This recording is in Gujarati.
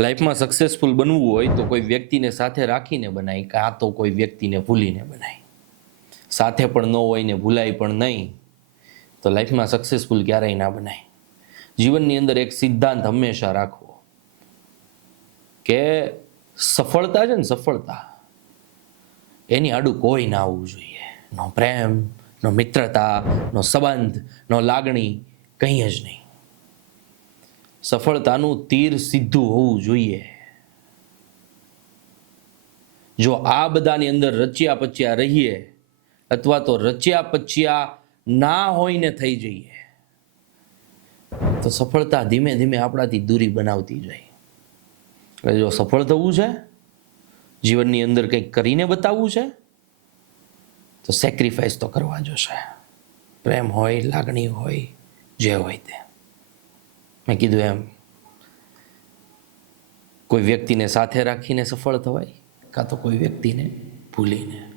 લાઈફમાં સક્સેસફુલ બનવું હોય તો કોઈ વ્યક્તિને સાથે રાખીને બનાય, કાં તો કોઈ વ્યક્તિને ભૂલીને બનાય. સાથે પણ ન હોય ને ભૂલાય પણ નહીં તો લાઈફમાં સક્સેસફુલ ક્યારેય ના બનાય. જીવનની અંદર એક સિદ્ધાંત હંમેશા રાખવો કે સફળતા છે ને, સફળતા એની આડું કોઈ ના આવવું જોઈએ. નો પ્રેમ, નો મિત્રતા, નો સંબંધ, નો લાગણી, કંઈ જ નહીં. સફળતાનું તીર સીધું હોવું જોઈએ. જો આ બધાની અંદર રચ્યા પચ્યા રહીએ અથવા તો રચ્યા પચ્યા ના હોઈને થઈ જઈએ તો સફળતા ધીમે ધીમે આપણાથી દૂરી બનાવતી જાય. એટલે જો સફળ થવું છે, જીવનની અંદર કંઈક કરીને બતાવવું છે તો સેક્રિફાઈસ તો કરવા જોશે. પ્રેમ હોય, લાગણી હોય, જે હોય તે. મેં કીધું એમ, કોઈ વ્યક્તિને સાથે રાખીને સફળ થવાય, કાં તો કોઈ વ્યક્તિને ભૂલીને.